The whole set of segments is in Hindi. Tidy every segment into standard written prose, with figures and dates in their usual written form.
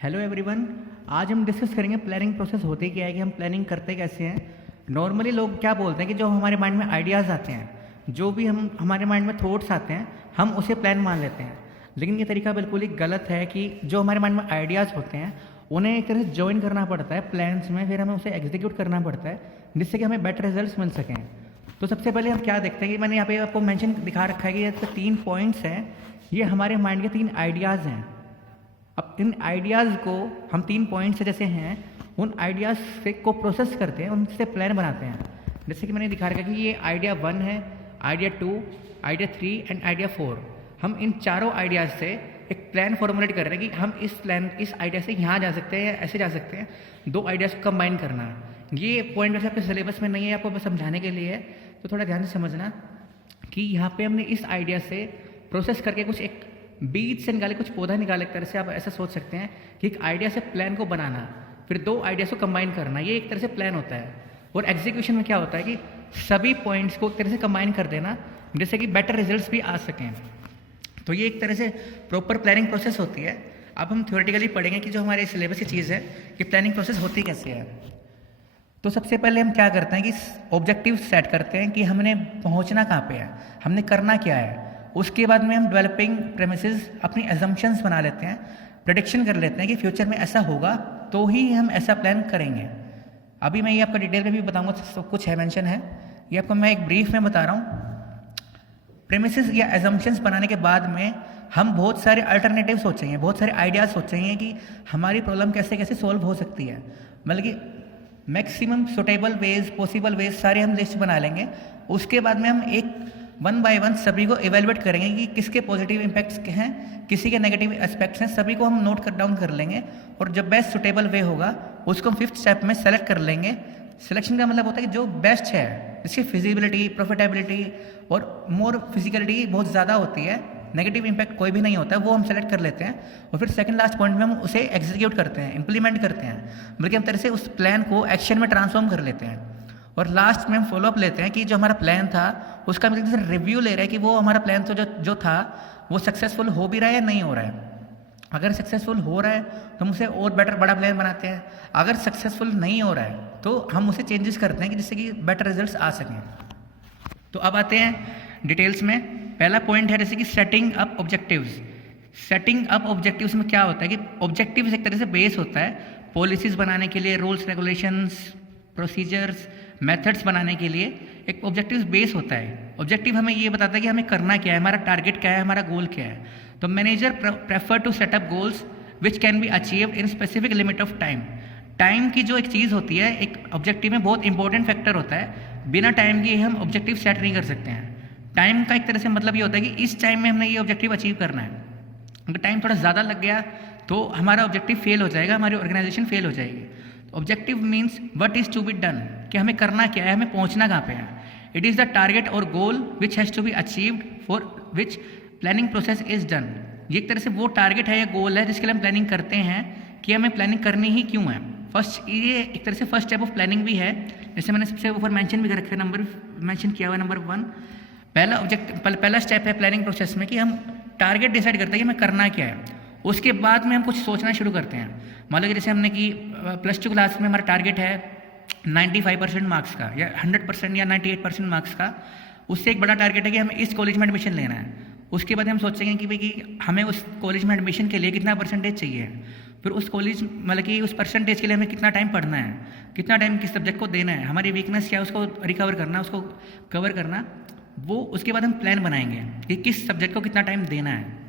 Hello everyone. आज हम डिस्कस करेंगे प्लानिंग प्रोसेस होती क्या है, कि हम प्लानिंग करते कैसे हैं। नॉर्मली लोग क्या बोलते हैं कि जो हमारे माइंड में आइडियाज़ आते हैं, जो भी हम हमारे माइंड में थॉट्स आते हैं, हम उसे प्लान मान लेते हैं। लेकिन ये तरीका बिल्कुल ही गलत है कि जो हमारे माइंड में आइडियाज़ होते हैं उन्हें एक तरह से ज्वाइन करना पड़ता है प्लान्स में, फिर हमें उसे एग्जीक्यूट करना पड़ता है जिससे कि हमें बेटर रिजल्ट्स मिल सकें। तो सबसे पहले हम क्या देखते हैं कि मैंने यहाँ पे आपको मेंशन दिखा रखा है कि ये तो 3 पॉइंट्स हैं, ये हमारे माइंड के 3 आइडियाज़ हैं। अब इन आइडियाज़ को हम 3 पॉइंट्स जैसे हैं, उन आइडियाज़ से को प्रोसेस करते हैं, उनसे प्लान बनाते हैं। जैसे कि मैंने दिखा रखा है कि ये आइडिया 1 है, आइडिया 2, आइडिया 3 एंड आइडिया 4। हम इन चारों आइडियाज़ से एक प्लान फॉर्मुलेट कर रहे हैं कि हम इस आइडिया से यहाँ जा सकते हैं या ऐसे जा सकते हैं। 2 आइडियाज़ को कंबाइन करना है। ये पॉइंट वैसे आपके सिलेबस में नहीं है, आपको बस समझाने के लिए है, तो थोड़ा ध्यान से समझना कि यहाँ पे हमने इस आइडिया से प्रोसेस करके कुछ एक बीज से निकाले, कुछ पौधा निकाले। एक तरह से आप ऐसा सोच सकते हैं कि एक आइडिया से प्लान को बनाना, फिर 2 आइडियाज़ को कंबाइन करना, ये एक तरह से प्लान होता है। और एग्जीक्यूशन में क्या होता है कि सभी पॉइंट्स को एक तरह से कंबाइन कर देना जिससे कि बेटर रिजल्ट्स भी आ सकें। तो ये एक तरह से प्रॉपर प्लानिंग प्रोसेस होती है। अब हम थ्योरेटिकली पढ़ेंगे कि जो हमारे सिलेबस की चीज़ है कि प्लानिंग प्रोसेस होती कैसे है। तो सबसे पहले हम क्या करते हैं कि ऑब्जेक्टिव सेट करते हैं कि हमने पहुंचना कहाँ पे है, हमने करना क्या है। उसके बाद में हम डेवलपिंग प्रेमिसेस अपनी एजम्पशंस बना लेते हैं, प्रेडिक्शन कर लेते हैं कि फ्यूचर में ऐसा होगा तो ही हम ऐसा प्लान करेंगे। अभी मैं ये आपको डिटेल में भी बताऊंगा, सब कुछ है मेंशन है, ये आपको मैं एक ब्रीफ में बता रहा हूँ। प्रेमिसेस या एजम्पशंस बनाने के बाद में हम बहुत सारे अल्टरनेटिव सोचेंगे, बहुत सारे आइडियाज़ सोचेंगे कि हमारी प्रॉब्लम कैसे कैसे सॉल्व हो सकती है। मतलब कि maximum suitable ways, possible ways सारे हम लिस्ट बना लेंगे। उसके बाद में हम एक 1 बाय 1 सभी को इवेलुएट करेंगे कि किसके पॉजिटिव इम्पैक्ट्स हैं, किसी के नेगेटिव एस्पेक्ट्स हैं, सभी को हम नोट कर डाउन कर लेंगे। और जो बेस्ट सुटेबल वे होगा उसको हम 5th स्टेप में सेलेक्ट कर लेंगे। सिलेक्शन का मतलब होता है कि जो बेस्ट है, जिसकी फिजिबिलिटी, प्रॉफिटेबिलिटी और मोर फिजिकलिटी बहुत ज़्यादा होती है, नेगेटिव इम्पैक्ट कोई भी नहीं होता है, वो हम सेलेक्ट कर लेते हैं। और फिर सेकंड लास्ट पॉइंट में हम उसे एग्जीक्यूट करते हैं, इंप्लीमेंट करते हैं, बल्कि हम तरह से उस प्लान को एक्शन में ट्रांसफॉर्म कर लेते हैं। और लास्ट में हम फॉलोअप लेते हैं कि जो हमारा प्लान था उसका हम जैसे रिव्यू ले रहे हैं कि वो हमारा प्लान तो जो था वो सक्सेसफुल हो भी रहा है या नहीं हो रहा है। अगर सक्सेसफुल हो रहा है तो हम उसे और बेटर बड़ा प्लान बनाते हैं। अगर सक्सेसफुल नहीं हो रहा है तो हम उसे चेंजेस करते हैं कि जिससे कि बेटर रिजल्ट्स आ सकें। तो अब आते हैं डिटेल्स में। पहला पॉइंट है जैसे कि setting up objectives. Setting up objectives में क्या होता है कि ऑब्जेक्टिव्स एक तरह से बेस होता है पॉलिसीज बनाने के लिए, रूल्स रेगुलेशंस, प्रोसीजर्स, मेथड्स बनाने के लिए एक ऑब्जेक्टिव बेस होता है। ऑब्जेक्टिव हमें ये बताता है कि हमें करना क्या है, हमारा टारगेट क्या है, हमारा गोल क्या है। तो manager prefer to set up goals which can be achieved in specific limit of time. Time की जो एक चीज़ होती है एक ऑब्जेक्टिव में बहुत इंपॉर्टेंट फैक्टर होता है। बिना टाइम के हम ऑब्जेक्टिव सेट नहीं कर सकते हैं। टाइम का एक तरह से मतलब ये होता है कि इस टाइम में हमने ये ऑब्जेक्टिव अचीव करना है। अगर टाइम थोड़ा ज़्यादा लग गया तो हमारा ऑब्जेक्टिव फेल हो जाएगा, हमारी ऑर्गेनाइजेशन फेल हो जाएगी। Objective means what is to be done, कि हमें करना क्या है, हमें पहुंचना कहाँ पे है। इट इज़ द टारगेट और goal which has to be achieved for which planning process is done. ये एक तरह से वो टारगेट है या गोल है जिसके लिए हम प्लानिंग करते हैं कि हमें प्लानिंग करनी ही क्यों है। फर्स्ट ये एक तरह से फर्स्ट स्टेप ऑफ प्लानिंग भी है, जैसे मैंने सबसे ऊपर मेंशन भी कर रखा है, नंबर मेंशन किया हुआ है नंबर 1। पहला स्टेप है प्लानिंग प्रोसेस में कि हम टारगेट डिसाइड करते हैं कि हमें करना क्या है। उसके बाद में हम कुछ सोचना शुरू करते हैं। मान लो कि जैसे हमने कि +2 क्लास में हमारा टारगेट है 95% मार्क्स का या 100% या 98% मार्क्स का। उससे एक बड़ा टारगेट है कि हमें इस कॉलेज में एडमिशन लेना है। उसके बाद हम सोचेंगे कि भाई कि हमें उस कॉलेज में एडमिशन के लिए कितना परसेंटेज चाहिए, फिर उस कॉलेज मतलब कि उस परसेंटेज के लिए हमें कितना टाइम पढ़ना है, कितना टाइम किस सब्जेक्ट को देना है, हमारी वीकनेस क्या है उसको रिकवर करना, उसको कवर करना। वो उसके बाद हम प्लान बनाएंगे कि किस सब्जेक्ट को कितना टाइम देना है।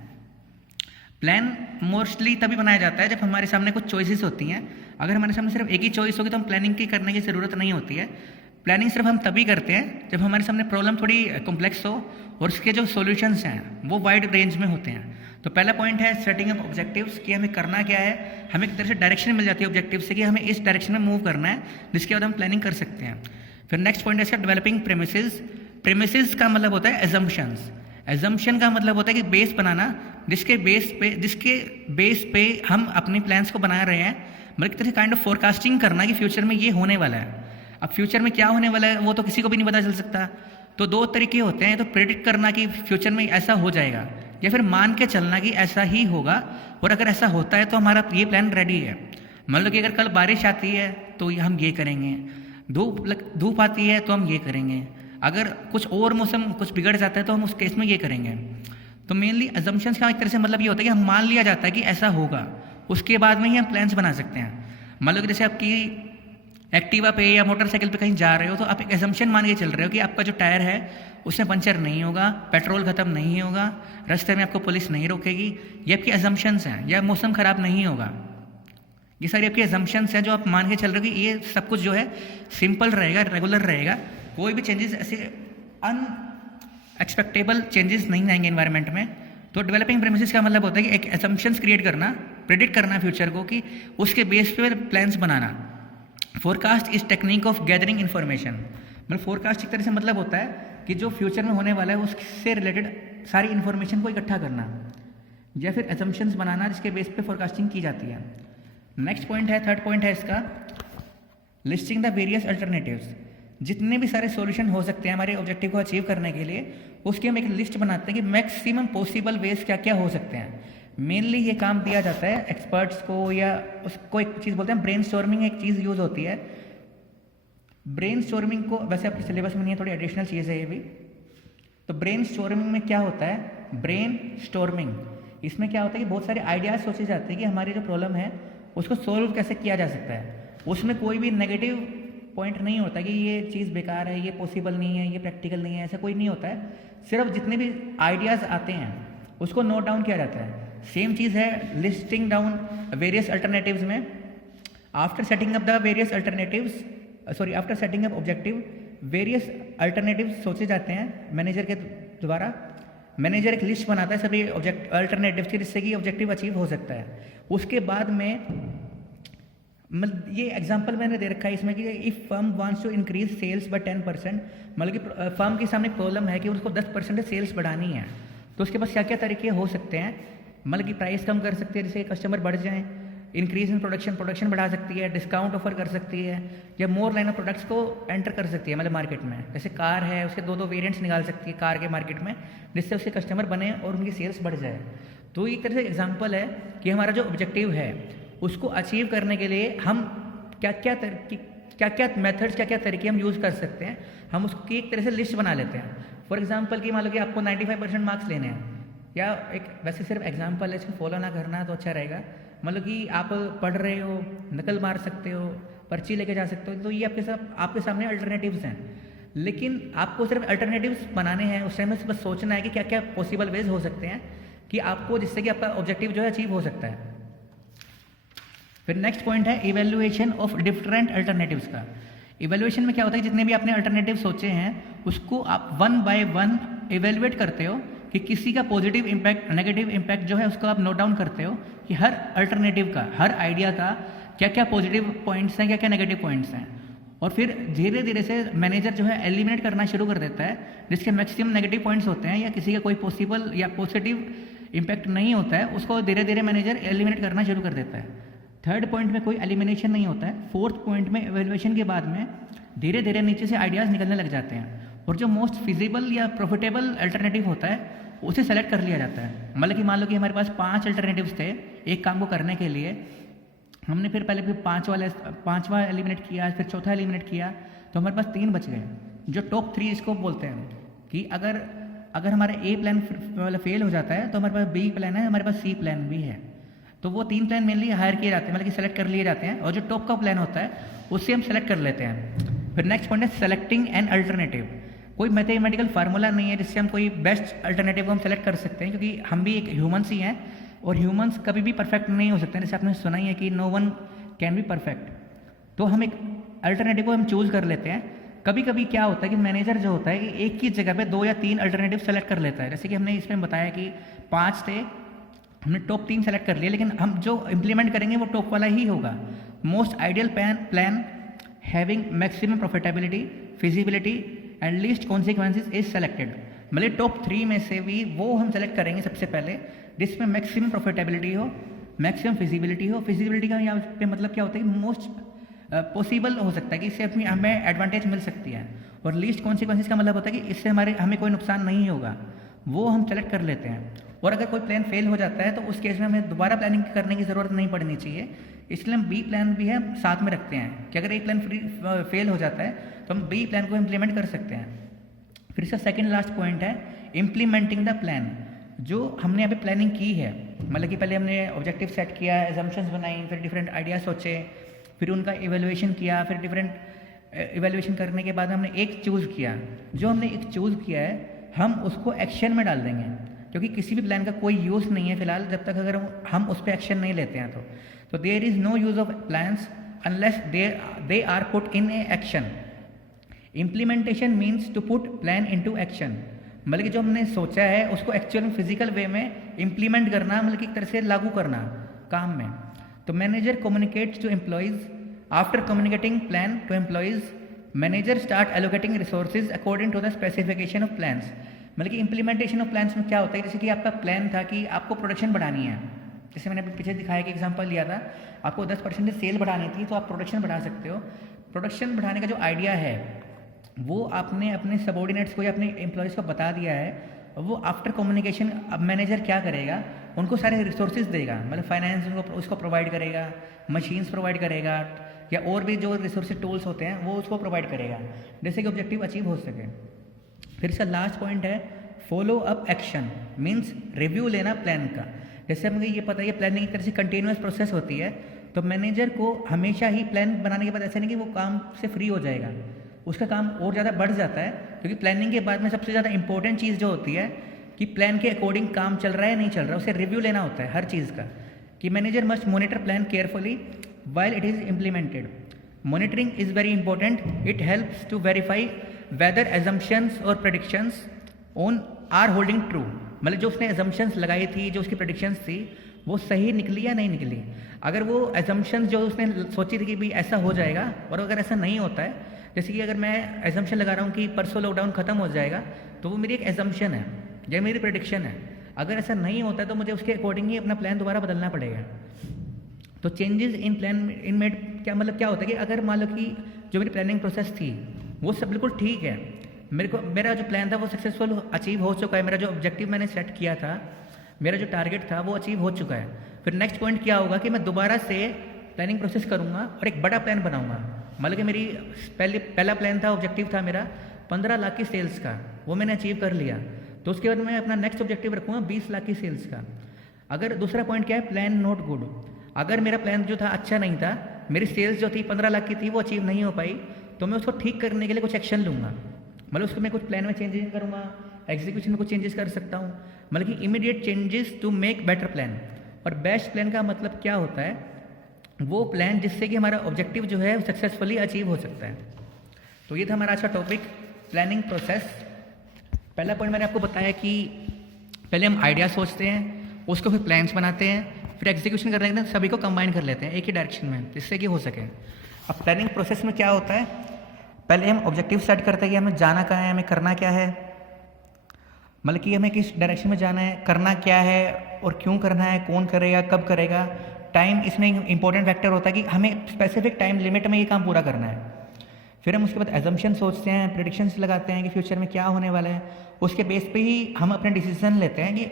प्लान मोस्टली तभी बनाया जाता है जब हमारे सामने कुछ चॉइसेस होती हैं। अगर हमारे सामने सिर्फ एक ही चॉइस होगी तो हम प्लानिंग की करने की ज़रूरत नहीं होती है। प्लानिंग सिर्फ हम तभी करते हैं जब हमारे सामने प्रॉब्लम थोड़ी कॉम्प्लेक्स हो और उसके जो सॉल्यूशंस हैं वो वाइड रेंज में होते हैं। तो पहला पॉइंट है सेटिंग अप ऑब्जेक्टिव्स, कि हमें करना क्या है, हमें एक तरह से डायरेक्शन मिल जाती है ऑब्जेक्टिव से कि हमें इस डायरेक्शन में मूव करना है, जिसके बाद हम प्लानिंग कर सकते हैं। फिर नेक्स्ट पॉइंट है इसका डेवलपिंग प्रेमिसेस। प्रेमिसेस का मतलब होता है एजम्पशंस। एजम्पशन का मतलब होता है कि बेस बनाना, जिसके बेस पे हम अपने प्लान्स को बना रहे हैं। मतलब एक तरह से काइंड ऑफ फोरकास्टिंग करना कि फ्यूचर में ये होने वाला है। अब फ्यूचर में क्या होने वाला है वो तो किसी को भी नहीं पता चल सकता। तो 2 तरीके होते हैं, तो प्रेडिक्ट करना कि फ्यूचर में ऐसा हो जाएगा, या फिर मान के चलना कि ऐसा ही होगा, और अगर ऐसा होता है तो हमारा ये प्लान रेडी है। मान लो कि अगर कल बारिश आती है तो हम ये करेंगे, धूप आती है तो हम ये करेंगे, अगर कुछ और मौसम कुछ बिगड़ जाता है तो हम उस केस में ये करेंगे। तो मेनली अजम्पशंस का एक तरह से मतलब ये होता है कि हम मान लिया जाता है कि ऐसा होगा, उसके बाद में ही हम प्लान्स बना सकते हैं। मान लो कि जैसे आपकी एक्टिवा पे या मोटरसाइकिल पे कहीं जा रहे हो तो आप एक एजम्पशन मान के चल रहे हो कि आपका जो टायर है उसमें पंचर नहीं होगा, पेट्रोल खत्म नहीं होगा, रास्ते में आपको पुलिस नहीं रोकेगी। ये आपकी एजम्पशंस हैं। या मौसम ख़राब नहीं होगा। ये सारी आपकी एजम्पशंस हैं जो आप मान के चल रहे हो कि ये सब कुछ जो है सिंपल रहेगा, रेगुलर रहेगा, कोई भी चेंजेस ऐसे अनएक्सपेक्टेबल चेंजेस नहीं आएंगे एनवायरनमेंट में। तो डेवलपिंग प्रेमिसेस का मतलब होता है कि एक एजम्पशंस क्रिएट करना, प्रेडिक्ट करना फ्यूचर को, कि उसके बेस पे plans banana. Forecast is technique of gathering information. मतलब फोरकास्ट एक तरह से मतलब होता है कि जो फ्यूचर में होने वाला है उससे रिलेटेड सारी इन्फॉर्मेशन को इकट्ठा करना, या फिर एजम्पशंस बनाना जिसके बेस पे फोरकास्टिंग की जाती है। नेक्स्ट पॉइंट है, थर्ड पॉइंट है इसका, लिस्टिंग द वेरियस अल्टरनेटिव्स। जितने भी सारे सॉल्यूशन हो सकते हैं हमारे ऑब्जेक्टिव को अचीव करने के लिए, उसकी हम एक लिस्ट बनाते हैं कि मैक्सिमम पॉसिबल वेज क्या क्या हो सकते हैं। मेनली ये काम दिया जाता है एक्सपर्ट्स को, या उसको एक चीज़ बोलते हैं ब्रेनस्टॉर्मिंग, एक चीज़ यूज़ होती है। ब्रेनस्टॉर्मिंग को वैसे आपके सिलेबस में नहीं है, थोड़ी एडिशनल चीज़ है ये भी। तो ब्रेनस्टॉर्मिंग में क्या होता है, ब्रेनस्टॉर्मिंग, इसमें क्या होता है कि बहुत सारे आइडियाज़ सोचे जाते हैं कि हमारी जो प्रॉब्लम है उसको सॉल्व कैसे किया जा सकता है। उसमें कोई भी नेगेटिव पॉइंट नहीं होता कि ये चीज़ बेकार है, ये पॉसिबल नहीं है, ये प्रैक्टिकल नहीं है, ऐसा कोई नहीं होता है। सिर्फ जितने भी आइडियाज़ आते हैं उसको नोट डाउन किया जाता है। सेम चीज़ है लिस्टिंग डाउन वेरियस अल्टरनेटिव्स में। After setting up the various alternatives, after setting up objective, various alternatives सोचे जाते हैं मैनेजर के द्वारा। मैनेजर एक लिस्ट बनाता है सभी अल्टरनेटिव्स की, जिससे कि ऑब्जेक्टिव अचीव हो सकता है। उसके बाद में मतलब ये एग्जांपल मैंने दे रखा है इसमें कि if firm wants to increase sales by 10%, मतलब कि फर्म के सामने प्रॉब्लम है कि उसको 10% सेल्स बढ़ानी है, तो उसके पास क्या क्या तरीके हो सकते हैं। मतलब कि प्राइस कम कर सकती है जिससे कस्टमर बढ़ जाएं, इंक्रीज इन प्रोडक्शन बढ़ा सकती है, डिस्काउंट ऑफर कर सकती है, या मोर लाइन ऑफ प्रोडक्ट्स को एंटर कर सकती है मतलब मार्केट में। जैसे कार है, उसके दो वेरिएंट्स निकाल सकती है कार के मार्केट में, जिससे उसके कस्टमर बने और उनकी सेल्स बढ़ जाए। तो एक तरह से एग्जाम्पल है कि हमारा जो ऑब्जेक्टिव है उसको अचीव करने के लिए हम क्या क्या मेथड्स, क्या क्या तरीके हम यूज़ कर सकते हैं, हम उसकी एक तरह से लिस्ट बना लेते हैं। फॉर एग्जांपल कि मान लो कि आपको 95% मार्क्स लेने हैं, या एक वैसे सिर्फ एग्जांपल है, इसको फॉलो ना करना तो अच्छा रहेगा। मतलब कि आप पढ़ रहे हो, नकल मार सकते हो, पर्ची लेके जा सकते हो, तो ये आपके सामने अल्टरनेटिव्स हैं। लेकिन आपको सिर्फ अल्टरनेटिव्स बनाने हैं, उस टाइम में बस सोचना है कि क्या क्या पॉसिबल वेज हो सकते हैं कि आपको, जिससे कि आपका ऑब्जेक्टिव जो है अचीव हो सकता है। फिर नेक्स्ट पॉइंट है इवेल्युएशन ऑफ डिफरेंट अल्टरनेटिव्स का। इवेल्युएशन में क्या होता है, जितने भी आपने अल्टरनेटिव सोचे हैं उसको आप 1 बाय 1 इवेल्युएट करते हो कि किसी का पॉजिटिव इम्पैक्ट, नेगेटिव इम्पैक्ट जो है उसको आप नोट डाउन करते हो कि हर अल्टरनेटिव का, हर आइडिया का क्या क्या पॉजिटिव पॉइंट्स हैं, क्या क्या नेगेटिव पॉइंट्स हैं। और फिर धीरे धीरे से मैनेजर जो है एलिमिनेट करना शुरू कर देता है, जिसके मैक्सिमम नेगेटिव पॉइंट्स होते हैं या किसी का कोई पॉसिबल या पॉजिटिव इम्पैक्ट नहीं होता है, उसको धीरे धीरे मैनेजर एलिमिनेट करना शुरू कर देता है। थर्ड पॉइंट में कोई एलिमिनेशन नहीं होता है। फोर्थ पॉइंट में इवैल्यूएशन के बाद में धीरे धीरे नीचे से आइडियाज़ निकलने लग जाते हैं, और जो मोस्ट फिजिबल या प्रॉफिटेबल अल्टरनेटिव होता है उसे सेलेक्ट कर लिया जाता है। मतलब कि मान लो कि हमारे पास 5 अल्टरनेटिव्स थे एक काम को करने के लिए, हमने फिर पहले 5वां एलिमिनेट किया, फिर चौथा एलिमिनेट किया, तो हमारे पास 3 बच गए, जो टॉप 3 इसको बोलते हैं। कि अगर हमारा ए प्लान फेल हो जाता है तो हमारे पास बी प्लान है, हमारे पास सी प्लान भी है। तो वो 3 प्लान मेनली हायर किए जाते हैं, मतलब कि सेलेक्ट कर लिए जाते हैं, और जो टॉप का प्लान होता है उससे हम सेलेक्ट कर लेते हैं। फिर नेक्स्ट पॉइंट है सेलेक्टिंग एन अल्टरनेटिव। कोई मैथमेटिकल फार्मूला नहीं है जिससे हम कोई बेस्ट अल्टरनेटिव को हम सेलेक्ट कर सकते हैं, क्योंकि हम भी एक ह्यूमंस ही हैं और ह्यूमंस कभी भी परफेक्ट नहीं हो सकते हैं। जैसे आपने सुना ही है कि no one can be perfect. तो हम एक अल्टरनेटिव को हम चूज़ कर लेते हैं। कभी कभी क्या होता है कि मैनेजर जो होता है कि एक ही जगह पे 2 या 3 अल्टरनेटिव सेलेक्ट कर लेता है। जैसे कि हमने इसमें बताया कि 5 थे, हमने टॉप 3 सेलेक्ट कर लिए, लेकिन हम जो इम्प्लीमेंट करेंगे वो टॉप वाला ही होगा। Most ideal plan having maximum profitability, feasibility and least consequences is selected. मतलब टॉप 3 में से भी वो हम सेलेक्ट करेंगे सबसे पहले जिसमें मैक्सिमम प्रॉफिटेबिलिटी हो, मैक्सिमम फिजिबिलिटी हो। फिजिबिलिटी का यहाँ पे मतलब क्या होता है कि मोस्ट पॉसिबल हो सकता है कि इससे हमें एडवांटेज मिल सकती है, और लीस्ट कॉन्सिक्वेंसेज का मतलब होता है कि इससे हमें कोई नुकसान नहीं होगा। वो हम सेलेक्ट कर लेते हैं। और अगर कोई प्लान फेल हो जाता है तो उस केस में हमें दोबारा प्लानिंग करने की ज़रूरत नहीं पड़नी चाहिए, इसलिए हम बी प्लान भी है साथ में रखते हैं कि अगर एक प्लान फेल हो जाता है तो हम बी प्लान को इम्प्लीमेंट कर सकते हैं। फिर इसका सेकंड लास्ट पॉइंट है इम्प्लीमेंटिंग द प्लान। जो हमने अभी प्लानिंग की है, मतलब कि पहले हमने ऑब्जेक्टिव सेट किया, एजम्पशंस बनाई, फिर डिफरेंट आइडिया सोचे, फिर उनका इवेल्युएशन किया, फिर डिफरेंट इवेल्युएशन करने के बाद हमने एक चूज़ किया। जो हमने एक चूज़ किया है हम उसको एक्शन में डाल देंगे, क्योंकि किसी भी प्लान का कोई यूज़ नहीं है फिलहाल जब तक अगर हम उस पर एक्शन नहीं लेते हैं तो there is no use of plans unless they are put in a action. Implementation means to put plan into action, मतलब कि जो हमने सोचा है उसको एक्चुअल में फिजिकल वे में इम्प्लीमेंट करना, मतलब कि एक तरह से लागू करना काम में। तो manager communicates to employees after communicating plan to employees, manager start allocating resources according to the specification of plans. मतलब कि इम्प्लीमेंटेशन ऑफ प्लान्स में क्या होता है, जैसे कि आपका प्लान था कि आपको प्रोडक्शन बढ़ानी है, जैसे मैंने पीछे दिखाया कि एग्जांपल लिया था, आपको 10% सेल बढ़ानी थी तो आप प्रोडक्शन बढ़ा सकते हो। प्रोडक्शन बढ़ाने का जो आइडिया है वो आपने अपने सबॉर्डिनेट्स को या अपने एम्प्लॉयज़ को बता दिया है, वो आफ्टर कम्युनिकेशन अब मैनेजर क्या करेगा, उनको सारे रिसोर्सेज देगा, मतलब फाइनेंस उनको उसको प्रोवाइड करेगा, मशीन्स प्रोवाइड करेगा, या और भी जो रिसोर्सेज टूल्स होते हैं वो उसको प्रोवाइड करेगा, जैसे कि ऑब्जेक्टिव अचीव हो सके। फिर इसका लास्ट पॉइंट है follow up action, means review लेना प्लान का। जैसे हमें ये पता है प्लानिंग एक तरह से कंटिन्यूस प्रोसेस होती है, तो मैनेजर को हमेशा ही प्लान बनाने के बाद ऐसा नहीं कि वो काम से फ्री हो जाएगा, उसका काम और ज़्यादा बढ़ जाता है, क्योंकि प्लानिंग के बाद में सबसे ज़्यादा इंपॉर्टेंट चीज़ जो होती है कि प्लान के अकॉर्डिंग काम चल रहा है नहीं चल रहा है, उसे रिव्यू लेना होता है हर चीज़ का, कि manager must monitor plan carefully while it is implemented. Monitoring is very important. It helps to verify whether assumptions or predictions on are holding true. मतलब जो उसने assumptions लगाई थी, जो उसकी predictions थी, वो सही निकली या नहीं निकली। अगर वो assumptions जो उसने सोची थी कि भाई ऐसा हो जाएगा, और अगर ऐसा नहीं होता है, जैसे कि अगर मैं assumption लगा रहा हूँ कि परसों लॉकडाउन खत्म हो जाएगा, तो वो मेरी एक assumption है या मेरी prediction है। अगर ऐसा नहीं होता है तो मुझे उसके अकॉर्डिंग ही अपना प्लान दोबारा बदलना पड़ेगा। तो changes in plan in made क्या मतलब क्या होता है कि अगर मान लो कि जो मेरी प्लानिंग प्रोसेस थी वो सब बिल्कुल ठीक है, मेरा जो प्लान था वो सक्सेसफुल अचीव हो चुका है, मेरा जो ऑब्जेक्टिव मैंने सेट किया था, मेरा जो टारगेट था वो अचीव हो चुका है। फिर नेक्स्ट पॉइंट क्या होगा कि मैं दोबारा से प्लानिंग प्रोसेस करूँगा और एक बड़ा प्लान बनाऊँगा। मतलब कि मेरी पहला प्लान था, ऑब्जेक्टिव था मेरा 15 लाख की सेल्स का, वो मैंने अचीव कर लिया, तो उसके बाद मैं अपना नेक्स्ट ऑब्जेक्टिव रखूँगा 20 लाख की सेल्स का। अगर दूसरा पॉइंट क्या है, प्लान नॉट गुड, अगर मेरा प्लान जो था अच्छा नहीं था, मेरी सेल्स जो थी 15 लाख की थी वो अचीव नहीं हो पाई, तो मैं उसको ठीक करने के लिए कुछ एक्शन लूँगा। मतलब उसको मैं कुछ प्लान में चेंजेस करूँगा, एग्जीक्यूशन में कुछ चेंजेस कर सकता हूँ, मतलब कि immediate changes to make better plan. और बेस्ट प्लान का मतलब क्या होता है, वो प्लान जिससे कि हमारा ऑब्जेक्टिव जो है सक्सेसफुली अचीव हो सकता है। तो ये था हमारा अच्छा टॉपिक, प्लानिंग प्रोसेस। पहला पॉइंट मैंने आपको बताया कि पहले हम आइडिया सोचते हैं, उसको फिर प्लान्स बनाते हैं, फिर एग्जीक्यूशन करने के बाद सभी को कंबाइन कर लेते हैं एक ही डायरेक्शन में, जिससे कि हो सके। अब प्लानिंग प्रोसेस में क्या होता है, पहले हम ऑब्जेक्टिव सेट करते हैं कि हमें जाना कहाँ है, हमें करना क्या है, मतलब कि हमें किस डायरेक्शन में जाना है, करना क्या है और क्यों करना है, कौन करेगा, कब करेगा। टाइम इसमें इंपॉर्टेंट फैक्टर होता है कि हमें स्पेसिफिक टाइम लिमिट में ये काम पूरा करना है। फिर हम उसके बाद एजम्पशन सोचते हैं, प्रेडिक्शंस लगाते हैं कि फ्यूचर में क्या होने वाला है, उसके बेस पे ही हम अपने डिसीजन लेते हैं। कि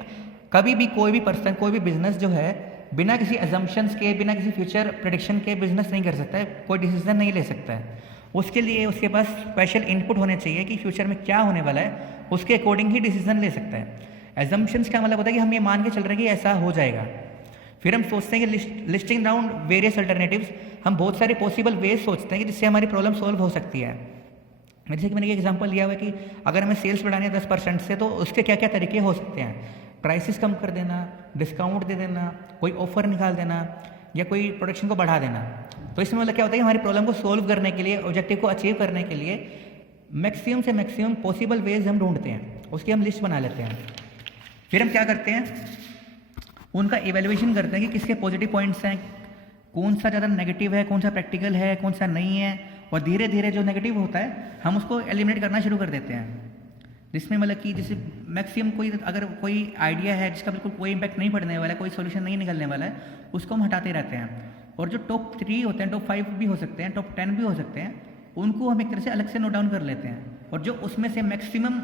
कभी भी कोई भी पर्सन, कोई भी बिजनेस जो है बिना किसी एजम्पशंस के, बिना किसी फ्यूचर प्रेडिक्शन के बिजनेस नहीं कर सकता है, कोई डिसीजन नहीं ले सकता है। उसके लिए उसके पास स्पेशल इनपुट होने चाहिए कि फ्यूचर में क्या होने वाला है, उसके अकॉर्डिंग ही डिसीजन ले सकता है। एजम्पशंस का मतलब होता है कि हम ये मान के चल रहे हैं कि ऐसा हो जाएगा। फिर हम सोचते हैं कि लिस्टिंग डाउन वेरियस अल्टरनेटिव्स, हम बहुत सारे पॉसिबल वेज सोचते हैं कि जिससे हमारी प्रॉब्लम सॉल्व हो सकती है। जैसे कि मैंने एक एग्जांपल लिया हुआ है कि अगर हमें सेल्स बढ़ानी है 10% से, तो उसके क्या क्या तरीके हो सकते हैं। प्राइसेस कम कर देना, डिस्काउंट दे देना, कोई ऑफर निकाल देना, या कोई प्रोडक्शन को बढ़ा देना। तो इसमें मतलब क्या होता है कि हमारी प्रॉब्लम को सोल्व करने के लिए, ऑब्जेक्टिव को अचीव करने के लिए मैक्सिमम से मैक्सिमम पॉसिबल वेज हम ढूंढते हैं, उसकी हम लिस्ट बना लेते हैं। फिर हम क्या करते हैं, उनका इवेल्युएशन करते हैं कि किसके पॉजिटिव पॉइंट्स हैं, कौन सा ज़्यादा नेगेटिव है, कौन सा प्रैक्टिकल है, कौन सा नहीं है, और धीरे धीरे जो नेगेटिव होता है हम उसको एलिमिनेट करना शुरू कर देते हैं। जिसमें मतलब कि जैसे मैक्सिमम कोई अगर कोई आइडिया है जिसका बिल्कुल कोई इम्पैक्ट नहीं पड़ने वाला है, कोई सोल्यूशन नहीं निकलने वाला है, उसको हम हटाते रहते हैं। और जो टॉप 3 होते हैं, टॉप 5 भी हो सकते हैं, टॉप 10 भी हो सकते हैं, उनको हम एक तरह से अलग से नोट डाउन कर लेते हैं। और जो उसमें से मैक्सिमम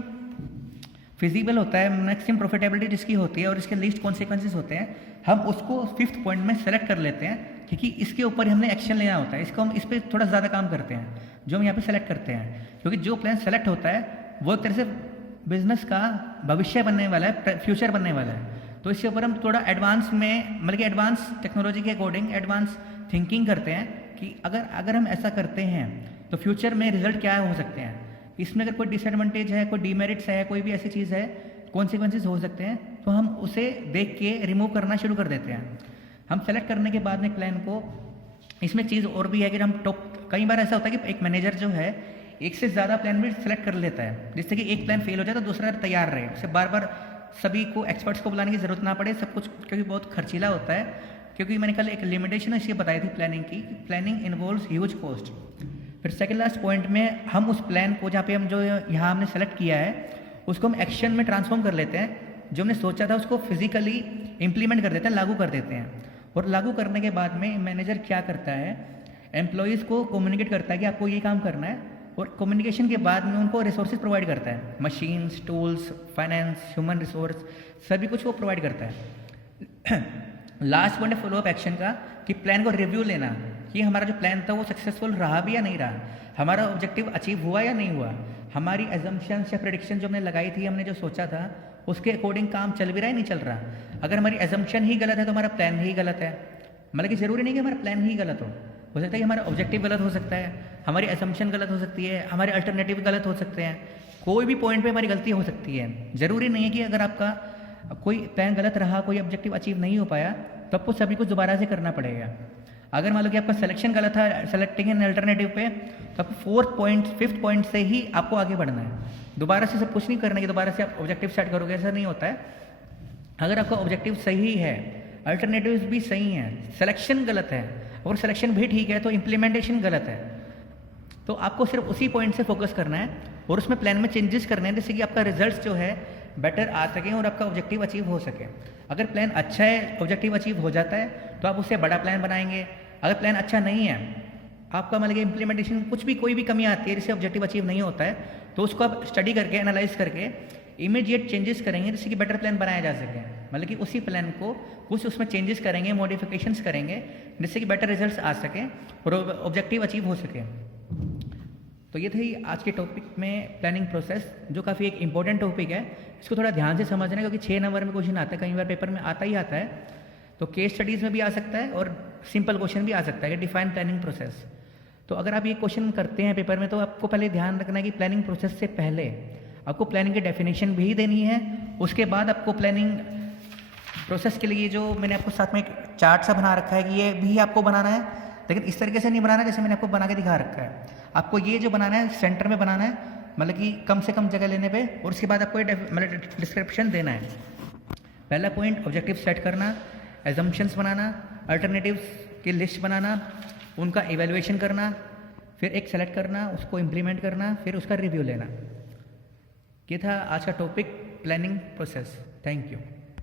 फिजिबल होता है, मैक्सिमम प्रॉफिटेबिलिटी जिसकी होती है और इसके लीस्ट कॉन्सिक्वेंसेज होते हैं, हम उसको 5th पॉइंट में सेलेक्ट कर लेते हैं, क्योंकि इसके ऊपर हमने एक्शन लेना होता है। इसको हम इस पर थोड़ा ज़्यादा काम करते हैं जो हम यहाँ पे सेलेक्ट करते हैं, क्योंकि जो प्लान सेलेक्ट होता है वो एक तरह से बिजनेस का भविष्य बनने वाला है, फ्यूचर बनने वाला है। तो इसके ऊपर हम थोड़ा एडवांस में, मतलब कि एडवांस टेक्नोलॉजी के अकॉर्डिंग एडवांस थिंकिंग करते हैं कि अगर हम ऐसा करते हैं तो फ्यूचर में रिजल्ट क्या हो सकते हैं, इसमें अगर कोई डिसएडवांटेज है, कोई डीमेरिट्स है, कोई भी ऐसी चीज़ है, कॉन्सिक्वेंसेज हो सकते हैं, तो हम उसे देख के रिमूव करना शुरू कर देते हैं। हम सेलेक्ट करने के बाद में प्लान को, इसमें चीज़ और भी है कि हम कई बार ऐसा होता है कि एक मैनेजर जो है एक से ज़्यादा प्लान भी सेलेक्ट कर लेता है, जिससे कि एक प्लान फेल हो जाए तो दूसरा तैयार रहे, उसे बार बार सभी को एक्सपर्ट्स को बुलाने की ज़रूरत ना पड़े सब कुछ, क्योंकि बहुत खर्चीला होता है। क्योंकि मैंने कल एक लिमिटेशन इसलिए बताई थी प्लानिंग की, प्लानिंग इन्वॉल्व्स ह्यूज कॉस्ट। फिर सेकंड लास्ट पॉइंट में हम उस प्लान को, जहाँ पे हम जो यहाँ हमने सेलेक्ट किया है उसको हम एक्शन में ट्रांसफॉर्म कर लेते हैं, जो हमने सोचा था उसको फिजिकली इम्प्लीमेंट कर देते हैं, लागू कर देते हैं। और लागू करने के बाद में मैनेजर क्या करता है, एम्प्लॉयज़ को कम्युनिकेट करता है कि आपको ये काम करना है, और कम्युनिकेशन के बाद में उनको रिसोर्सेज प्रोवाइड करता है, machines, tools, finance, human resource, सभी कुछ वो प्रोवाइड करता है। लास्ट पॉइंट है फॉलोअप एक्शन का, कि प्लान को रिव्यू लेना कि हमारा जो प्लान था वो सक्सेसफुल रहा भी या नहीं रहा, हमारा ऑब्जेक्टिव अचीव हुआ या नहीं हुआ, हमारी एजम्पशंस या प्रेडिक्शन जो हमने लगाई थी, हमने जो सोचा था उसके अकॉर्डिंग काम चल भी रहा है नहीं चल रहा। अगर हमारी एजम्पशन ही गलत है तो हमारा प्लान ही गलत है, मतलब कि ज़रूरी नहीं कि हमारा प्लान ही गलत हो सकता है कि हमारा ऑब्जेक्टिव गलत हो सकता है, हमारी एजम्पशन गलत हो सकती है, हमारे अल्टरनेटिव गलत हो सकते हैं, कोई भी पॉइंट पे हमारी गलती हो सकती है। ज़रूरी नहीं है कि अगर आपका कोई प्लान गलत रहा, कोई ऑब्जेक्टिव अचीव नहीं हो पाया, तो आपको सभी कुछ दोबारा से करना पड़ेगा। अगर मान लो कि आपका सिलेक्शन गलत था सेलेक्टिंग एन अल्टरनेटिव पे, तो आपको 4th पॉइंट 5th पॉइंट से ही आपको आगे बढ़ना है, दोबारा से सब कुछ नहीं करना कि दोबारा से आप ऑब्जेक्टिव सेट करोगे, ऐसा नहीं होता है। अगर आपका ऑब्जेक्टिव सही है, अल्टरनेटिव्स भी सही हैं, सिलेक्शन गलत है और सिलेक्शन भी ठीक है, तो इम्प्लीमेंटेशन गलत है, तो आपको सिर्फ उसी पॉइंट से फोकस करना है और उसमें प्लान में चेंजेस करने हैं, जिससे कि आपका रिजल्ट जो है बेटर आ सके और आपका ऑब्जेक्टिव अचीव हो सके। अगर प्लान अच्छा है, ऑब्जेक्टिव अचीव हो जाता है, तो आप उससे बड़ा प्लान बनाएंगे। अगर प्लान अच्छा नहीं है, आपका मतलब कि इम्प्लीमेंटेशन कुछ भी, कोई भी कमी आती है जिससे ऑब्जेक्टिव अचीव नहीं होता है, तो उसको आप स्टडी करके, एनालाइज करके इमीडिएट चेंजेस करेंगे, जिससे कि बेटर प्लान बनाया जा सके। मतलब कि उसी प्लान को कुछ उसमें चेंजेस करेंगे, मॉडिफिकेशंस करेंगे, जिससे कि बेटर रिजल्ट्स आ सकें और ऑब्जेक्टिव अचीव हो सके। तो ये थी आज के टॉपिक में प्लानिंग प्रोसेस, जो काफ़ी एक इंपॉर्टेंट टॉपिक है। इसको थोड़ा ध्यान से समझना है, क्योंकि 6 नंबर में क्वेश्चन आता है, कई बार पेपर में आता ही आता है। तो केस स्टडीज़ में भी आ सकता है और सिंपल क्वेश्चन भी आ सकता है कि डिफाइन प्लानिंग प्रोसेस। तो अगर आप ये क्वेश्चन करते हैं पेपर में, तो आपको पहले ध्यान रखना है कि प्लानिंग प्रोसेस से पहले आपको प्लानिंग की डेफिनेशन भी देनी है। उसके बाद आपको प्लानिंग प्रोसेस के लिए जो मैंने आपको साथ में एक चार्ट सा बना रखा है, कि ये भी आपको बनाना है, लेकिन इस तरीके से नहीं बनाना जैसे मैंने आपको बना के दिखा रखा है। आपको ये जो बनाना है सेंटर में बनाना है, मतलब कि कम से कम जगह लेने पे, और उसके बाद आपको मतलब डिस्क्रिप्शन देना है। पहला पॉइंट ऑब्जेक्टिव सेट करना, एजम्पशंस बनाना, अल्टरनेटिव्स की लिस्ट बनाना, उनका इवैल्यूएशन करना, फिर एक सेलेक्ट करना, उसको इम्प्लीमेंट करना, फिर उसका रिव्यू लेना। ये था आज का topic, planning process. Thank you.